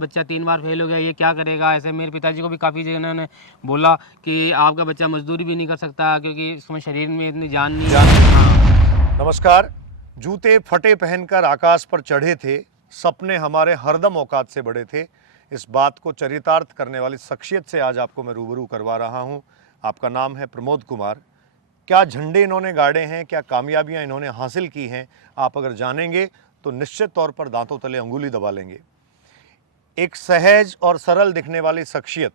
बच्चा 3 बार फेल हो गया, ये क्या करेगा। ऐसे मेरे पिताजी को भी काफ़ी जगह ने बोला कि आपका बच्चा मजदूरी भी नहीं कर सकता क्योंकि इसमें शरीर में इतनी जान नहीं है। नमस्कार। जूते फटे पहनकर आकाश पर चढ़े थे, सपने हमारे हरदम औकात से बड़े थे। इस बात को चरितार्थ करने वाली शख्सियत से आज आपको मैं रूबरू करवा रहा हूं। आपका नाम है प्रमोद कुमार। क्या झंडे इन्होंने गाड़े हैं, क्या कामयाबियां इन्होंने हासिल की हैं, आप अगर जानेंगे तो निश्चित तौर पर दांतों तले अंगुली दबा लेंगे। एक सहज और सरल दिखने वाली शख्सियत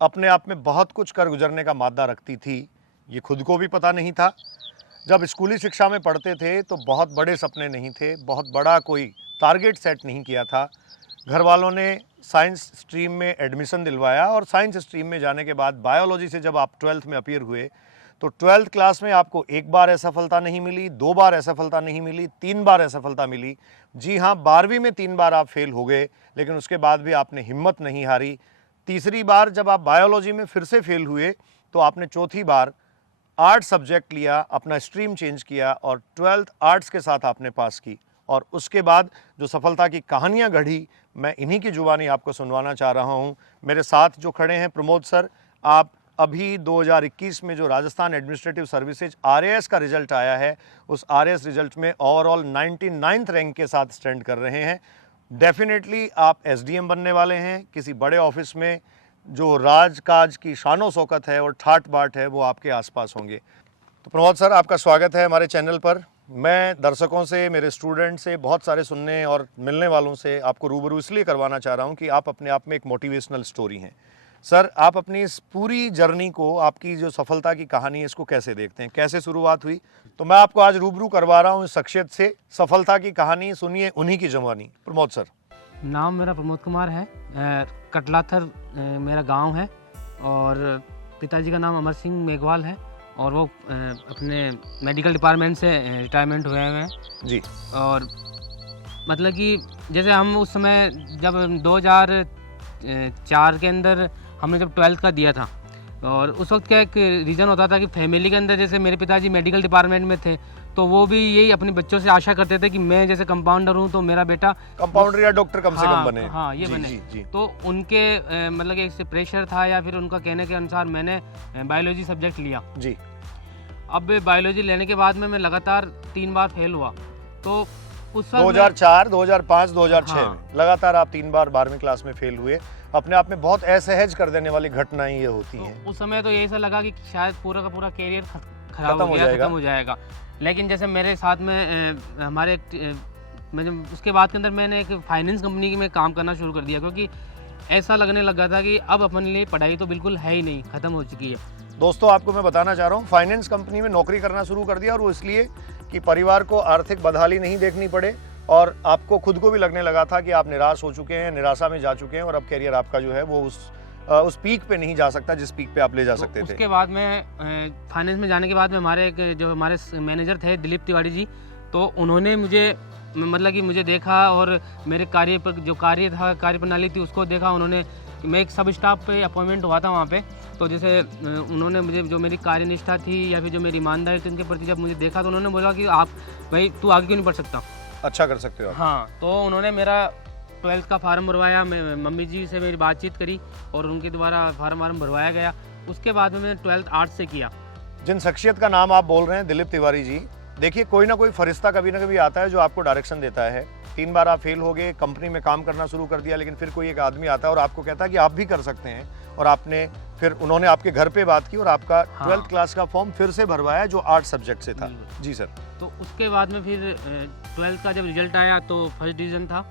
अपने आप में बहुत कुछ कर गुजरने का मादा रखती थी, ये खुद को भी पता नहीं था। जब स्कूली शिक्षा में पढ़ते थे तो बहुत बड़े सपने नहीं थे, बहुत बड़ा कोई टारगेट सेट नहीं किया था। घर वालों ने साइंस स्ट्रीम में एडमिशन दिलवाया और साइंस स्ट्रीम में जाने के बाद बायोलॉजी से जब आप 12th में अपीयर हुए तो 12th क्लास में आपको एक बार असफलता नहीं मिली, 2 बार असफलता नहीं मिली, 3 बार असफलता मिली। जी हाँ, 12वीं में 3 बार आप फेल हो गए, लेकिन उसके बाद भी आपने हिम्मत नहीं हारी। तीसरी बार जब आप बायोलॉजी में फिर से फेल हुए तो आपने चौथी बार आर्ट सब्जेक्ट लिया, अपना स्ट्रीम चेंज किया और 12th आर्ट्स के साथ आपने पास की। और उसके बाद जो सफलता की कहानियां गढ़ी, मैं इन्हीं की जुबानी आपको सुनवाना चाह रहा हूं। मेरे साथ जो खड़े हैं प्रमोद सर, आप अभी 2021 में जो राजस्थान एडमिनिस्ट्रेटिव सर्विसेज RAS का रिजल्ट आया है, उस RAS रिजल्ट में ओवरऑल 99th रैंक के साथ स्टैंड कर रहे हैं। डेफिनेटली आप SDM बनने वाले हैं, किसी बड़े ऑफिस में जो राजकाज की शानो शौकत है और ठाट बाट है वो आपके आसपास होंगे। तो प्रमोद सर, आपका स्वागत है हमारे चैनल पर। मैं दर्शकों से, मेरे स्टूडेंट से, बहुत सारे सुनने और मिलने वालों से आपको रूबरू इसलिए करवाना चाह रहा हूं कि आप अपने आप में एक मोटिवेशनल स्टोरी हैं। सर, आप अपनी इस पूरी जर्नी को, आपकी जो सफलता की कहानी है, इसको कैसे देखते हैं, कैसे शुरुआत हुई? तो मैं आपको आज रूबरू करवा रहा हूँ इस शख्सियत से। सफलता की कहानी सुनिए उन्हीं की जुबानी। प्रमोद सर। नाम मेरा प्रमोद कुमार है, कटलाथर मेरा गांव है और पिताजी का नाम अमर सिंह मेघवाल है और वो अपने मेडिकल डिपार्टमेंट से रिटायरमेंट हुए हैं जी। और मतलब कि जैसे हम उस समय जब 2004 के अंदर हमने जब 12th का दिया था और उस वक्त क्या एक रीज़न होता था कि फैमिली के अंदर जैसे मेरे पिताजी मेडिकल डिपार्टमेंट में थे तो वो भी यही अपने बच्चों से आशा करते थे कि मैं जैसे कंपाउंडर हूँ तो मेरा बेटा कंपाउंडर या डॉक्टर कम से कम बने। हाँ, ये जी, बने। जी। तो उनके मतलब कि एक प्रेशर था या फिर उनका कहने के अनुसार मैंने बायोलॉजी सब्जेक्ट लिया जी। अब बायोलॉजी लेने के बाद में मैं लगातार 3 बार फेल हुआ। तो उस 2004, 2005, 2006 हाँ। में लगातार आप 3 बार 12वीं क्लास में फेल हुए। अपने आप में बहुत असहज कर देने वाली घटनाएं ये होती हैं। उस समय तो यही सा लगा कि शायद पूरा का पूरा कैरियर खराब हो गया, खत्म हो जाएगा। लेकिन जैसे मेरे साथ में हमारे उसके बाद के अंदर मैंने एक फाइनेंस कंपनी में काम करना शुरू कर दिया क्योंकि ऐसा लगने लगा था कि अब अपने लिए पढ़ाई तो बिल्कुल है ही नहीं, ख़त्म हो चुकी है। दोस्तों, आपको मैं बताना चाह रहा हूँ, फाइनेंस कंपनी में नौकरी करना शुरू कर दिया और वो इसलिए कि परिवार को आर्थिक बदहाली नहीं देखनी पड़े और आपको खुद को भी लगने लगा था कि आप निराश हो चुके हैं, निराशा में जा चुके हैं और अब कैरियर आपका जो है वो उस पीक पे नहीं जा सकता जिस पीक पे आप ले जा सकते थे। उसके बाद में फाइनेंस में जाने के बाद में हमारे मैनेजर थे दिलीप तिवारी जी, तो उन्होंने मुझे मतलब कि मुझे देखा और मेरे कार्य पर जो कार्य था, कार्य प्रणाली थी उसको देखा उन्होंने। मैं एक सब स्टाफ पे अपॉइंटमेंट हुआ था वहाँ पे, तो जैसे उन्होंने मुझे जो मेरी कार्यनिष्ठा थी या फिर जो मेरी ईमानदारी थी उनके प्रति जब मुझे देखा तो उन्होंने बोला कि आप भाई तू आगे क्यों नहीं बढ़ सकता, अच्छा कर सकते हो आप। हाँ, तो उन्होंने मेरा 12th का फार्म भरवाया। मैं मम्मी जी से मेरी बातचीत करी और उनके द्वारा फार्म भरवाया गया। उसके बाद में मैंने 12th आर्ट्स से किया। जिन शख्सियत का नाम आप बोल रहे हैं, दिलीप तिवारी जी, देखिए कोई ना कोई फरिश्ता कभी ना कभी आता है जो आपको डायरेक्शन देता है। 3 बार आप फेल हो गए, कंपनी में काम करना शुरू कर दिया, लेकिन फिर कोई एक आदमी आता है और आपको कहता है कि आप भी कर सकते हैं और आपने फिर उन्होंने आपके घर पे बात की और आपका 12th क्लास का फॉर्म फिर से भरवाया जो आर्ट सब्जेक्ट से था। जी सर। तो उसके बाद में फिर 12th का जब रिजल्ट आया तो फर्स्ट डिवीजन था।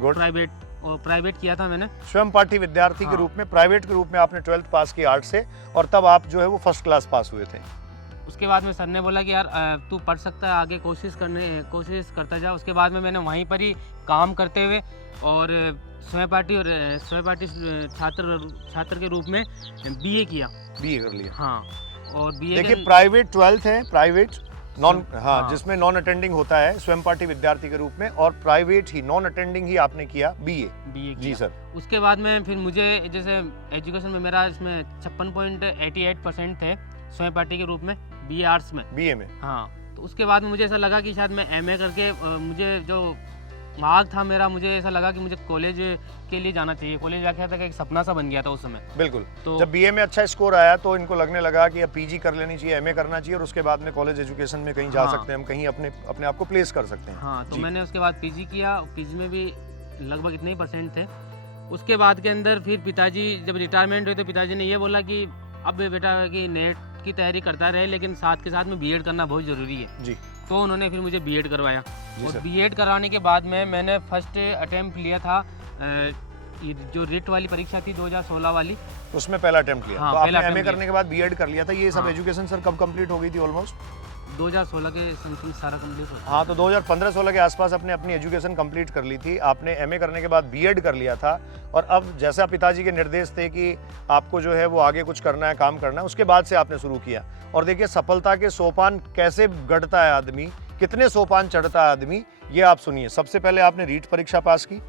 गुड। प्राइवेट किया था मैंने। स्वयं पाठी विद्यार्थी के रूप में, प्राइवेट के रूप में आपने 12th पास की आर्ट से और तब आप जो है वो फर्स्ट क्लास पास हुए थे। उसके बाद में सर ने बोला कि यार तू पढ़ सकता है, आगे कोशिश करता जा। उसके बाद में मैंने वहीं पर ही काम करते हुए और स्वयं पाठी छात्र के रूप में BA किया। BA कर लिया। हाँ, और BA देखिए प्राइवेट 12th है, प्राइवेट नॉन, हाँ, हाँ, जिसमें नॉन अटेंडिंग होता है स्वयं पाठी विद्यार्थी के रूप में, और प्राइवेट ही नॉन अटेंडिंग ही आपने किया BA जी सर। उसके बाद में फिर मुझे जैसे एजुकेशन में मेरा इसमें 56.88% थे स्वयं पाठी के रूप में BA आर्ट्स में, BA में। हाँ, तो उसके बाद में मुझे ऐसा लगा कि शायद मैं MA करके मुझे जो मार्ग था मेरा, मुझे ऐसा लगा कि मुझे कॉलेज के लिए जाना चाहिए। कॉलेज जाके था कि एक सपना सा बन गया था उस समय। बिल्कुल। तो जब बीए में अच्छा स्कोर आया तो इनको लगने लगा कि अब पीजी कर लेनी चाहिए, एमए करना चाहिए और उसके बाद में कॉलेज एजुकेशन में कहीं जा हाँ। सकते हैं, हम कहीं अपने अपने आप को प्लेस कर सकते हैं। हाँ, तो जी। मैंने उसके बाद पीजी किया। पीजी में भी लगभग इतने ही परसेंट थे। उसके बाद के अंदर फिर पिताजी जब रिटायरमेंट हुए तो पिताजी ने ये बोला कि अब बेटा कि नेट की तैयारी करता रहे, लेकिन साथ के साथ में बीएड करना बहुत ज़रूरी है। जी तो उन्होंने फिर मुझे बीएड करवाया। जी और सर। बीएड कराने के बाद में मैंने फर्स्ट अटेम्प्ट लिया था ये जो रिट वाली परीक्षा थी 2016 वाली। उसमें पहला अटेम्प्ट लिया। हाँ, तो पहला आपने एमए attempt करने के बाद बीएड कर लिया था। ये सब हाँ। एजुकेशन सर कब कंप्लीट हो गई थी ऑलमोस्ट? 2016 के समथिंग सारा कंप्लीट हो गया। हाँ, तो 2015-16 के आसपास आपने अपनी एजुकेशन कंप्लीट कर ली थी। आपने एमए करने के बाद बीएड कर लिया था और अब जैसा पिताजी के निर्देश थे कि आपको जो है वो आगे कुछ करना है, काम करना है, उसके बाद से आपने शुरू किया। और देखिए सफलता के सोपान कैसे गढ़ता है आदमी, कितने सोपान चढ़ता है आदमी, ये आप सुनिए। सबसे पहले आपने रीट परीक्षा पास की,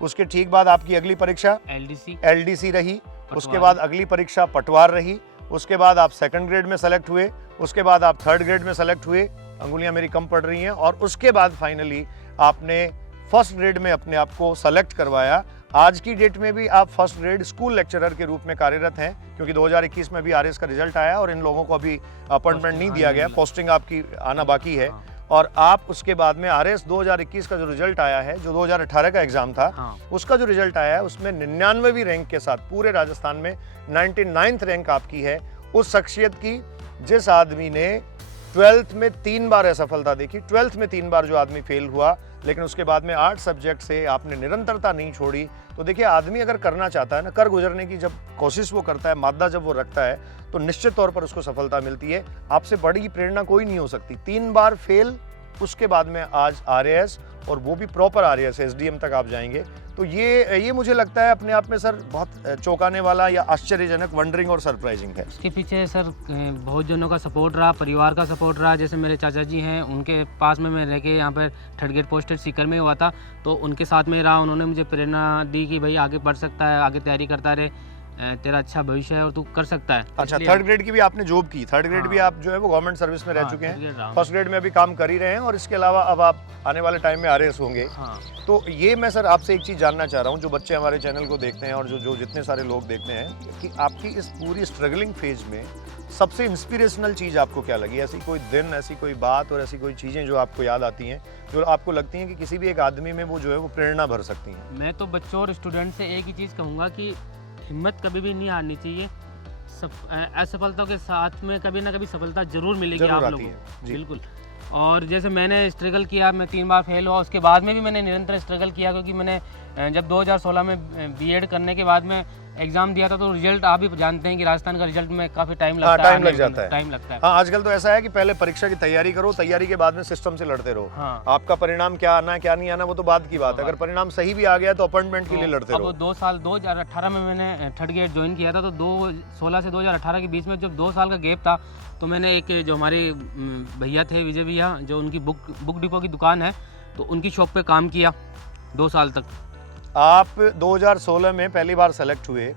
उसके ठीक बाद आपकी अगली परीक्षा एलडीसी रही, उसके बाद अगली परीक्षा पटवार रही, उसके बाद आप सेकंड ग्रेड में सेलेक्ट हुए, उसके बाद आप थर्ड ग्रेड में सेलेक्ट हुए, अंगुलियां मेरी कम पड़ रही हैं, और उसके बाद फाइनली आपने फर्स्ट ग्रेड में अपने आप को सेलेक्ट करवाया। आज की डेट में भी आप फर्स्ट ग्रेड स्कूल लेक्चरर के रूप में कार्यरत हैं, क्योंकि 2021 में भी आरएस का रिजल्ट आया और इन लोगों को अभी अपॉइंटमेंट नहीं दिया गया, पोस्टिंग आपकी आना बाकी है। और आप उसके बाद में आरएस 2021 का जो रिजल्ट आया है, जो 2018 का एग्जाम था, उसका जो रिजल्ट आया है उसमें 99वीं रैंक के साथ पूरे राजस्थान में 99th रैंक आपकी है। उस शख्सियत की जिस आदमी ने 12th में 3 बार असफलता देखी, 12th में 3 बार जो आदमी फेल हुआ, लेकिन उसके बाद में 8 सब्जेक्ट से आपने निरंतरता नहीं छोड़ी। तो देखिए आदमी अगर करना चाहता है ना, कर गुजरने की जब कोशिश वो करता है, मादा जब वो रखता है, तो निश्चित तौर पर उसको सफलता मिलती है। आपसे बड़ी प्रेरणा कोई नहीं हो सकती। 3 बार फेल, उसके बाद में आज आरएएस, और वो भी प्रॉपर आरएएस, एसडीएम तक आप जाएंगे। तो ये मुझे लगता है अपने आप में सर बहुत चौंकाने वाला या आश्चर्यजनक, वंडरिंग और सरप्राइजिंग है। इसके पीछे सर बहुत जनों का सपोर्ट रहा, परिवार का सपोर्ट रहा। जैसे मेरे चाचा जी हैं, उनके पास में मैं रह के यहाँ पर थर्ड ग्रेड पोस्टेड सीकर में हुआ था, तो उनके साथ में रहा। उन्होंने मुझे प्रेरणा दी कि भाई आगे बढ़ सकता है, आगे तैयारी करता रहे, तेरा अच्छा भविष्य है और तू कर सकता है। अच्छा, थर्ड ग्रेड की भी आपने जॉब की? थर्ड ग्रेड भी आप जो है वो गवर्नमेंट सर्विस में रह चुके हैं, फर्स्ट ग्रेड में अभी काम कर ही रहे हैं, और इसके अलावा अब आप आने वाले टाइम में आरएएस होंगे। तो ये मैं सर आपसे एक चीज़ जानना चाह रहा हूँ, जो बच्चे हमारे चैनल को देखते हैं और जो जितने सारे लोग देखते हैं, कि आपकी इस पूरी स्ट्रगलिंग फेज में सबसे इंस्पिरेशनल चीज़ आपको क्या लगी? ऐसी कोई दिन, ऐसी कोई बात और ऐसी कोई चीज़ें जो आपको याद आती हैं, जो आपको लगती हैं कि किसी भी एक आदमी में वो जो है वो प्रेरणा भर सकती हैं? मैं तो बच्चों और स्टूडेंट से एक ही चीज़ कहूँगा कि हिम्मत कभी भी नहीं हारनी चाहिए। असफलता के साथ में कभी ना कभी सफलता जरूर मिलेगी आप लोगों को। बिल्कुल। और जैसे मैंने स्ट्रगल किया, मैं 3 बार फेल हुआ, उसके बाद में भी मैंने निरंतर स्ट्रगल किया, क्योंकि मैंने जब 2016 में बीएड करने के बाद में एग्जाम दिया था, तो रिजल्ट आप भी जानते हैं कि राजस्थान का रिजल्ट में काफ़ी टाइम लगता है। टाइम लग जाता है। टाइम लगता है। हाँ, आजकल तो ऐसा है कि पहले परीक्षा की तैयारी करो, तैयारी के बाद में सिस्टम से लड़ते रहो। हाँ। आपका परिणाम क्या आना है क्या नहीं आना वो तो बाद की बात है, अगर परिणाम सही भी आ गया तो अपॉइंटमेंट के लिए लड़ते रहो। अब 2 साल 2018 में मैंने थर्ड ग्रेड ज्वाइन किया था, तो 2016 से 2018 के बीच में जब 2 साल का गैप था, तो मैंने एक जो हमारे भैया थे, विजय भैया, जो उनकी बुक डिपो की दुकान है, तो उनकी शॉप पे काम किया 2 साल तक। आप 2016 में पहली बार सेलेक्ट हुए,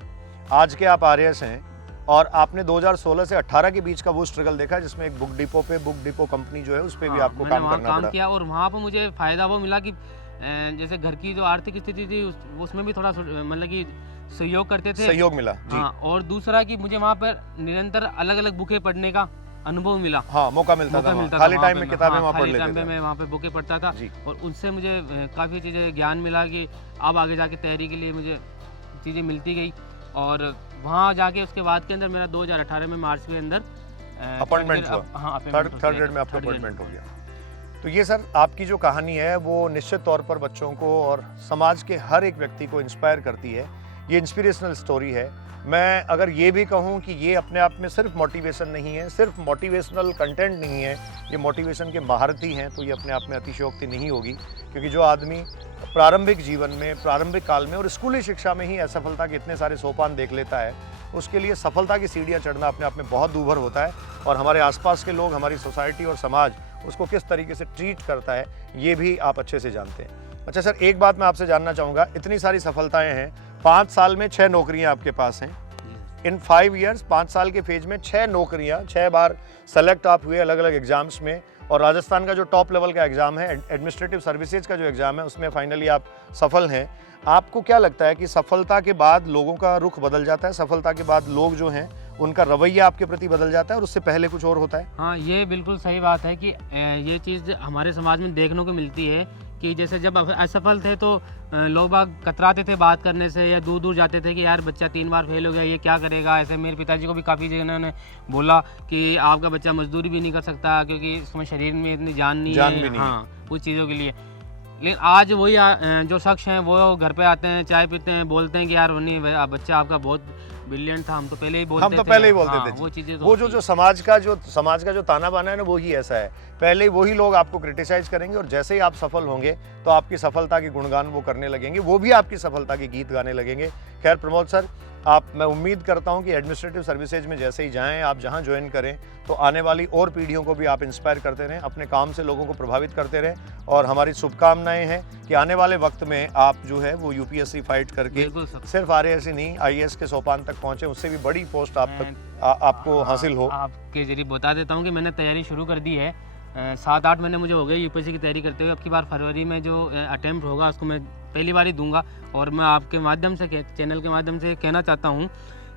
आज के आप आरएएस हैं, और आपने 2016 से 18 के बीच का वो स्ट्रगल देखा जिसमें एक बुक डिपो कंपनी जो है उस पर भी आपको काम करना पड़ा। किया, और वहाँ पर मुझे फ़ायदा वो मिला कि जैसे घर की जो आर्थिक स्थिति थी उसमें भी थोड़ा मतलब कि सहयोग करते थे, सहयोग मिला जी। हाँ, और दूसरा कि मुझे वहाँ पर निरंतर अलग अलग बुकें पढ़ने का अनुभव मिला। हाँ, मौका मिलता था खाली टाइम में किताबें वहाँ पढ़ लेते थे। मैं वहाँ पे बुकें पढ़ता था, और उनसे मुझे काफ़ी चीज़ें ज्ञान मिला कि अब आगे जाके तैयारी के लिए मुझे चीज़ें मिलती गई। और वहाँ जाके उसके बाद के अंदर मेरा 2018 में मार्च के अंदर अपॉइंटमेंट हुआ। हाँ, थर्ड ग्रेड में आपका अपॉइंटमेंट हो गया। तो ये सर आपकी जो कहानी है वो निश्चित तौर पर बच्चों को और समाज के हर एक व्यक्ति को इंस्पायर करती है। ये इंस्पिरेशनल स्टोरी है। मैं अगर ये भी कहूँ कि ये अपने आप में सिर्फ मोटिवेशन नहीं है, सिर्फ मोटिवेशनल कंटेंट नहीं है, ये मोटिवेशन के महारथी हैं, तो ये अपने आप में अतिशयोक्ति नहीं होगी। क्योंकि जो आदमी प्रारंभिक जीवन में, प्रारंभिक काल में और स्कूली शिक्षा में ही असफलता के इतने सारे सोपान देख लेता है, उसके लिए सफलता की सीढ़ियाँ चढ़ना अपने आप में बहुत दूभर होता है। और हमारे आसपास के लोग, हमारी सोसाइटी और समाज उसको किस तरीके से ट्रीट करता है, ये भी आप अच्छे से जानते हैं। अच्छा सर, एक बात मैं आपसे जानना चाहूँगा, इतनी सारी सफलताएँ हैं, 5 साल में 6 नौकरियाँ आपके पास हैं, इन 5 ईयर्स 5 साल के फेज में 6 नौकरियां, 6 बार सेलेक्ट आप हुए अलग अलग एग्जाम्स में, और राजस्थान का जो टॉप लेवल का एग्जाम है एडमिनिस्ट्रेटिव सर्विसेज का जो एग्जाम है उसमें फाइनली आप सफल हैं। आपको क्या लगता है कि सफलता के बाद लोगों का रुख बदल जाता है, सफलता के बाद लोग जो हैं उनका रवैया आपके प्रति बदल जाता है और उससे पहले कुछ और होता है? हाँ, ये बिल्कुल सही बात है कि ये चीज़ हमारे समाज में देखने को मिलती है कि जैसे जब असफल थे तो लोग बाग कतराते थे बात करने से, या दूर दूर जाते थे कि यार बच्चा 3 बार फेल हो गया, ये क्या करेगा। ऐसे मेरे पिताजी को भी काफ़ी जगह ने बोला कि आपका बच्चा मजदूरी भी नहीं कर सकता क्योंकि इसमें शरीर में इतनी जान नहीं है, हाँ, कुछ चीज़ों के लिए। लेकिन आज वही जो शख्स हैं वो घर पे आते हैं, चाय पीते हैं, बोलते हैं कि यार नहीं बच्चा आपका बहुत ब्रिलियंट था, हम तो पहले ही बोलते थे। वो चीज़ें वो जो समाज का जो ताना बाना है ना, वो ही ऐसा है। पहले ही वही लोग आपको क्रिटिसाइज करेंगे और जैसे ही आप सफल होंगे तो आपकी सफलता के गुणगान वो करने लगेंगे, वो भी आपकी सफलता के गीत गाने लगेंगे। खैर प्रमोद सर, मैं उम्मीद करता हूं कि एडमिनिस्ट्रेटिव सर्विसेज में जैसे ही जाएं, आप जहां ज्वाइन करें तो आने वाली और पीढ़ियों को भी आप इंस्पायर करते रहें, अपने काम से लोगों को प्रभावित करते रहें, और हमारी शुभकामनाएं हैं कि आने वाले वक्त में आप जो है वो यूपीएससी फाइट करके सिर्फ RAS ही नहीं IAS के सोपान तक पहुंचे, उससे भी बड़ी पोस्ट आपको हासिल हो। आपके जरिए बता देता हूँ कि मैंने तैयारी शुरू कर दी है, 7-8 महीने मुझे हो गए यूपीएससी की तैयारी करते हुए। अब की बार फरवरी में जो अटेम्प्ट होगा उसको मैं पहली बार ही दूंगा, और मैं आपके माध्यम से, चैनल के माध्यम से कहना चाहता हूँ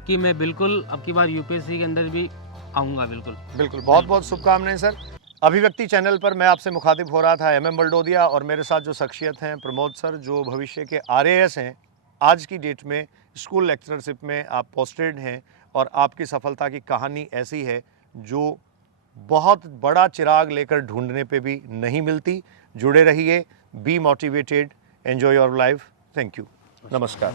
कि मैं बिल्कुल अब की बार यूपीएससी के अंदर भी आऊँगा। बिल्कुल बहुत बहुत शुभकामनाएं सर। अभिव्यक्ति चैनल पर मैं आपसे मुखातिब हो रहा था MM बलडोदिया, और मेरे साथ जो शख्सियत हैं प्रमोद सर, जो भविष्य के RAS हैं। आज की डेट में स्कूल लेक्चरशिप में आप पोस्टेड हैं और आपकी सफलता की कहानी ऐसी है जो बहुत बड़ा चिराग लेकर ढूंढने पे भी नहीं मिलती। जुड़े रहिए, be motivated, enjoy your life. Thank you, नमस्कार।